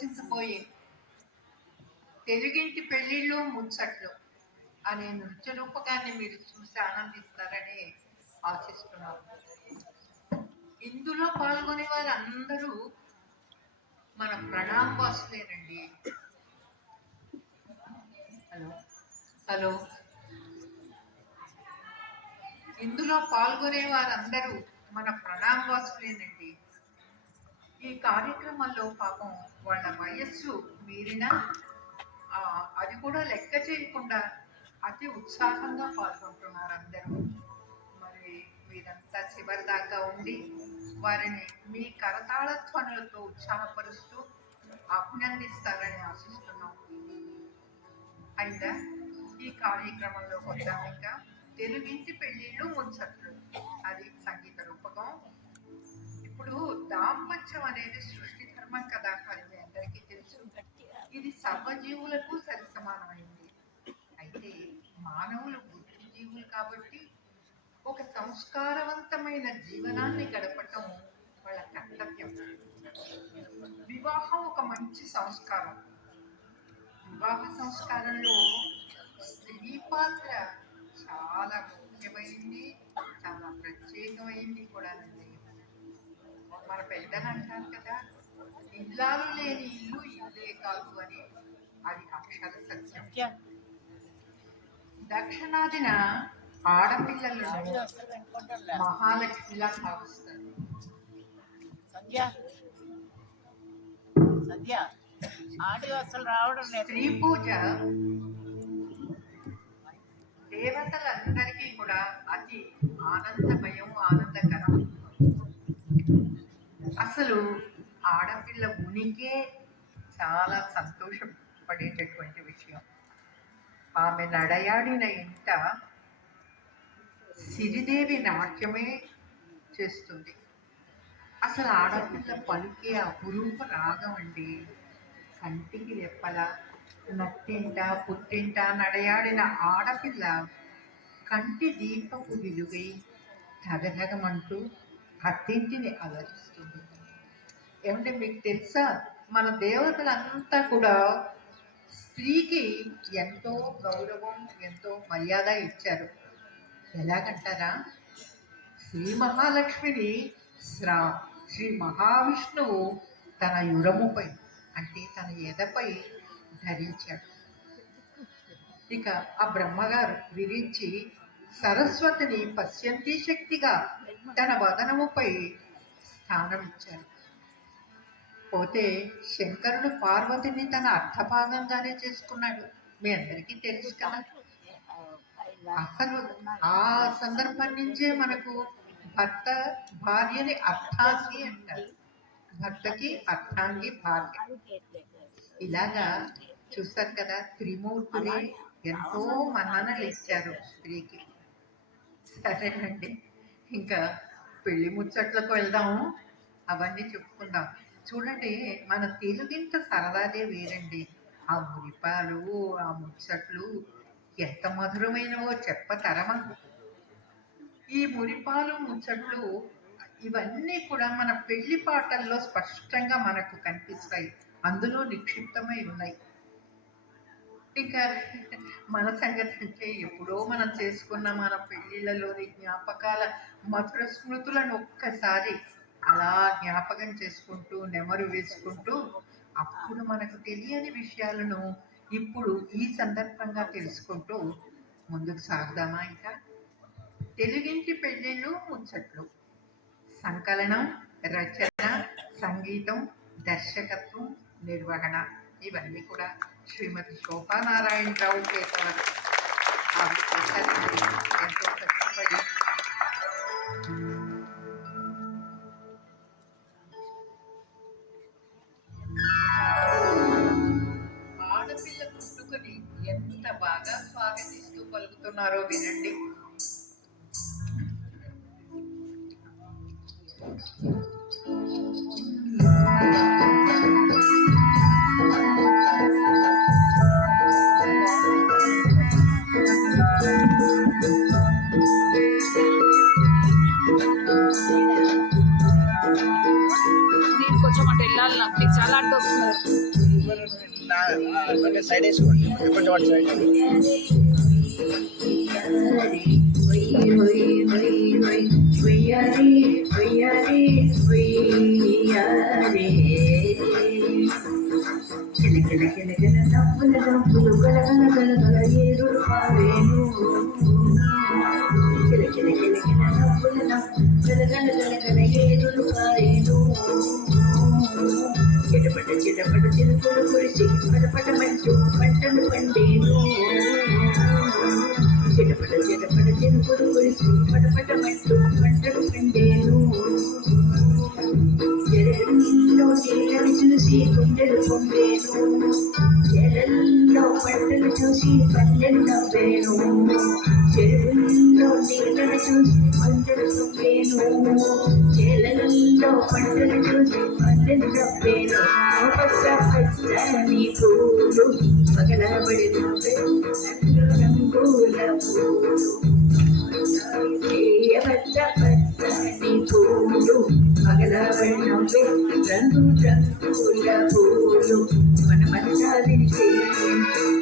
ప్రదర్శించబోయే తెలుగింటి పెళ్లిళ్ళు ముచ్చట్లు అనే నృత్య రూపకాన్ని మీరు చూసి ఆనందిస్తారని ఆశిస్తున్నాను. ఇందులో పాల్గొనే వారందరూ మన ప్రణామవాసులేనండి. హలో హలో ఇందులో పాల్గొనే వారందరూ మన ప్రణామవాసులేనండి. ఈ కార్యక్రమంలో పాపం వాళ్ళ వయస్సు మీరిన అది కూడా లెక్క చేయకుండా అతి ఉత్సాహంగా పాల్గొంటున్నారు అందరూ. మరి మీరంతా చివరి దాకా ఉండి వారిని మీ కరతాళధ్వనులతో ఉత్సాహపరుస్తూ అభినందిస్తారని ఆశిస్తున్నాం. అయితే ఈ కార్యక్రమంలో వద్దాం. ఇంకా తెలుగింటి పెళ్లిళ్ళు ముచ్చట్లు, అది సంగీత రూపకం. ఇప్పుడు దాంపత్యం అనేది సృష్టి ధర్మం కదా, అది మీ అందరికీ తెలుసు. ఇది సర్వజీవులకు సరి సమానమైంది. అయితే మానవులు బుద్ధిజీవులు కాబట్టి ఒక సంస్కారవంతమైన జీవనాన్ని గడపటం వాళ్ళ కర్తవ్యం. వివాహం ఒక మంచి సంస్కారం. వివాహ సంస్కారంలో స్త్రీ పాత్ర చాలా ముఖ్యమైంది, చాలా ప్రత్యేకమైంది కూడా. మన పెద్దలు అంటారు కదా, ఇల్లాలు లేని ఇల్లు ఇల్లే కాదు అని. అది అక్షర సత్యం. దక్షిణాదిన ఆడపిల్లలను మహాలక్ష్మిలా భావిస్తారు. స్త్రీ పూజ దేవతలందరికీ కూడా అతి ఆనందమయం, ఆనందకరం. అసలు ఆడపిల్ల ఉనికే చాలా సంతోషపడేటటువంటి విషయం. ఆమె నడయాడిన ఇంట సిరిదేవి నాట్యమే చేస్తుంది. అసలు ఆడపిల్ల పలికే అపురూప రాగం అండి. కంటికి రెప్పల నట్టింట పుట్టింట నడయాడిన ఆడపిల్ల కంటి దీపపు విలుగై ధగధగమంటూ అత్తింటిని అలరిస్తుంది. ఏమంటే మీకు తెలుసా, మన దేవతలంతా కూడా స్త్రీకి ఎంతో గౌరవం, ఎంతో మర్యాద ఇచ్చారు. ఎలాగంటారా, శ్రీ మహాలక్ష్మిని శ్రీ మహావిష్ణువు తన యురముపై, అంటే తన ఎదపై ధరించాడు. ఇక ఆ బ్రహ్మగారు విరించి సరస్వతిని పశ్యంతి శక్తిగా తన వదనముపై స్థానం ఇచ్చారు. పోతే శంకరుడు పార్వతిని తన అర్థభాగంగానే చేసుకున్నాడు. మీ అందరికీ తెలుసు కదా. అసలు ఆ సందర్భం నుంచే మనకు భర్త భార్యని అర్థాంగి అంటారు. భర్తకి అర్థాంగి భార్య. ఇలాగా చూస్తారు కదా, త్రిమూర్తులే ఎంతో మన్ననలు ఇచ్చారు స్త్రీకి. సరేనండి, ఇంకా పెళ్లి ముచ్చట్లకు వెళ్దాము, అవన్నీ చెప్పుకుందాం. చూడండి, మన తెలుగింట సరదాదే వేరండి. ఆ మురిపాలు, ఆ ముచ్చట్లు ఎంత మధురమైనవో చెప్పతరమా. ఈ మురిపాలు, ముచ్చట్లు ఇవన్నీ కూడా మన పెళ్లి పాటల్లో స్పష్టంగా మనకు కనిపిస్తాయి, అందులో నిక్షిప్తమై ఉన్నాయి. ఇంకా మన సంగతి అంటే ఎప్పుడో మనం చేసుకున్న మన పెళ్లిళ్ళలోని జ్ఞాపకాల మధుర స్మృతులను ఒక్కసారి అలా జ్ఞాపకం చేసుకుంటూ నెమరు వేసుకుంటూ అప్పుడు మనకు తెలియని విషయాలను ఇప్పుడు ఈ సందర్భంగా తెలుసుకుంటూ ముందుకు సాగుదామా. ఇంకా తెలుగింటి పెళ్ళిళ్ళు ముచ్చట్లు, సంకలనం, రచన, సంగీతం, దర్శకత్వం, నిర్వహణ ఇవన్నీ కూడా శ్రీమతి శోభానారాయణరావు చేసేవారు. ఎంతో కష్టపడి ఆడపిల్ల పుట్టుకని ఎంత బాగా స్వాగతిస్తూ పలుకుతున్నారో వినండి. నేను కొంచెం అటు వెళ్ళాలి, నాకు చాలా అడ్డు వస్తున్నారు. కొంచెం సైడ్ వేసుకోండి, కొంచెం వాటి సైడ్. చిటపట చిటపట చిరుకులు కురిసి పటపట మంచు పంటలు పండేను. చిటపట చిటపట చిరుకులు కురిసి పటపట మంచు పంటలు పండేను. చెరల్లో నీళ్ళని చూసి గుండెలు పొంగేను. చెరల్లో పంటలు చూసి పల్లెలు నవ్వేను. చెరువుల్లో నీళ్ళని చూసి పంటలు పొంగేను. చెరల్లో పంటలు చూసి పల్లెలు నవ్వేను. పచ్చ పచ్చని పూలు పగలబడి నవ్వే రంగుల పూలు. పచ్చ పచ్చని పూలు పగలబడి నవ్వే రంగు రంగుల పూలు. మన మనసాదించే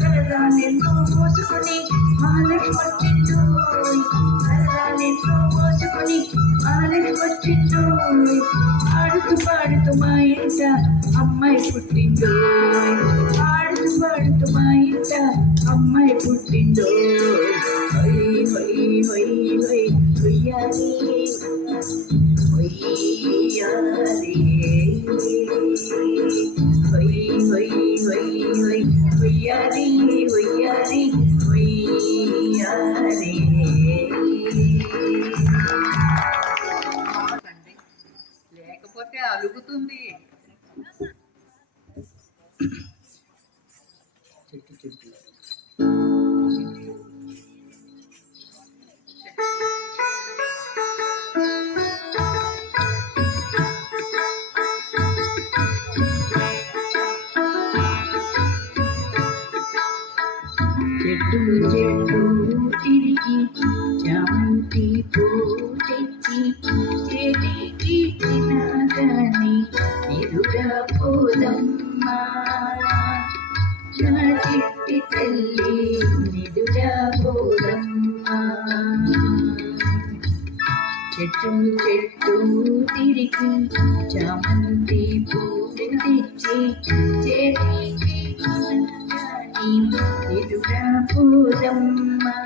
సరదాలెన్నో మోసుకొని మహాలక్ష్మొచ్చిందో. సరదాలెన్నో మోసుకొని మహాలక్ష్మొచ్చిందో. ఆడుతూ పాడుతూ మా ఇంట అమ్మాయి పుట్టిందో. ఆడుతూ పాడుతూ మా ఇంట అమ్మాయి పుట్టిందో. హొయ్ హొయ్ హొయ్ హొయ్ హొయ్యాలి హొయ్యాలి హొయ్ హొయ్ హొయ్ హొయ్ హొయ్యాలి హొయ్యాలి హొయ్యాలి. లేకపోతే అలుగుతుంది. చెట్టు చెట్టు చెట్టు చెట్టు తిరిగి చామంతి పూ తెచ్చి చెడికి తినగాని నిరుడా పోదమ్మా. నా చిట్టి తల్లి నిరుడా పోదమ్మా. చెట్టు చెట్టు తిరిగి చామంతి పూ తెచ్చి చెడికి నిరుడా పోదమ్మా.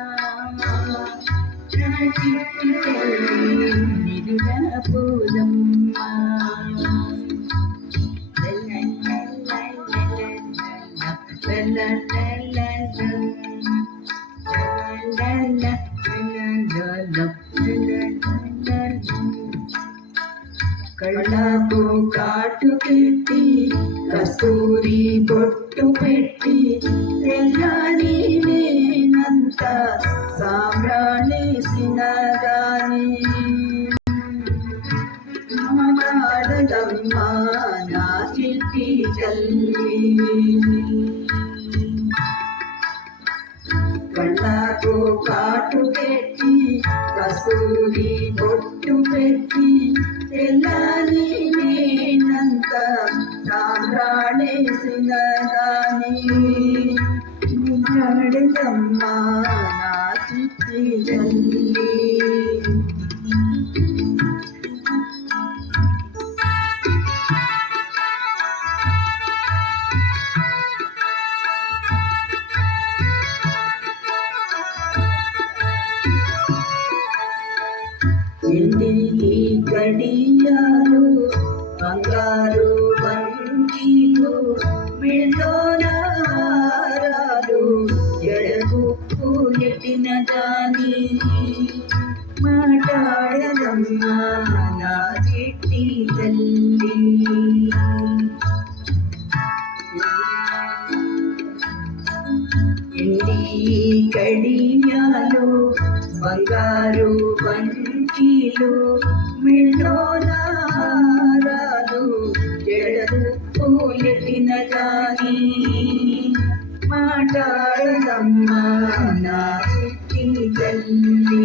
నా చిట్టి తల్లి నిరుడా పోదమ్మా. కళ్ళకు కాటు పెట్టి కస్తూరి బొట్టు పెట్టి తెల్లారి నేనంత సాంబ్రాణేసిన గాని మాట్లాడదమ్మా నా చిట్టి తల్లి. కళ్ళకు కాటు పెట్టి కస్తూరి బొట్టు పెట్టి తెల్లారి నేనంత సాంబ్రాణేసిన గాని మాట్లాడదమ్మా నా చిట్టి తల్లి. ఎండికి గడియాలు బంగారు వంకీలు మిళోనారాలు ఎడగుప్పు నెట్టిన దాని మాట్లాడదమ్మా నా చిట్టి తల్లి. ఎండి కడియాలు బంగారు వంకీలు మిళోనారాలు ఎడగుప్పు నెట్టిన దాని మాట్లాడదమ్మా నా చిట్టి తల్లి.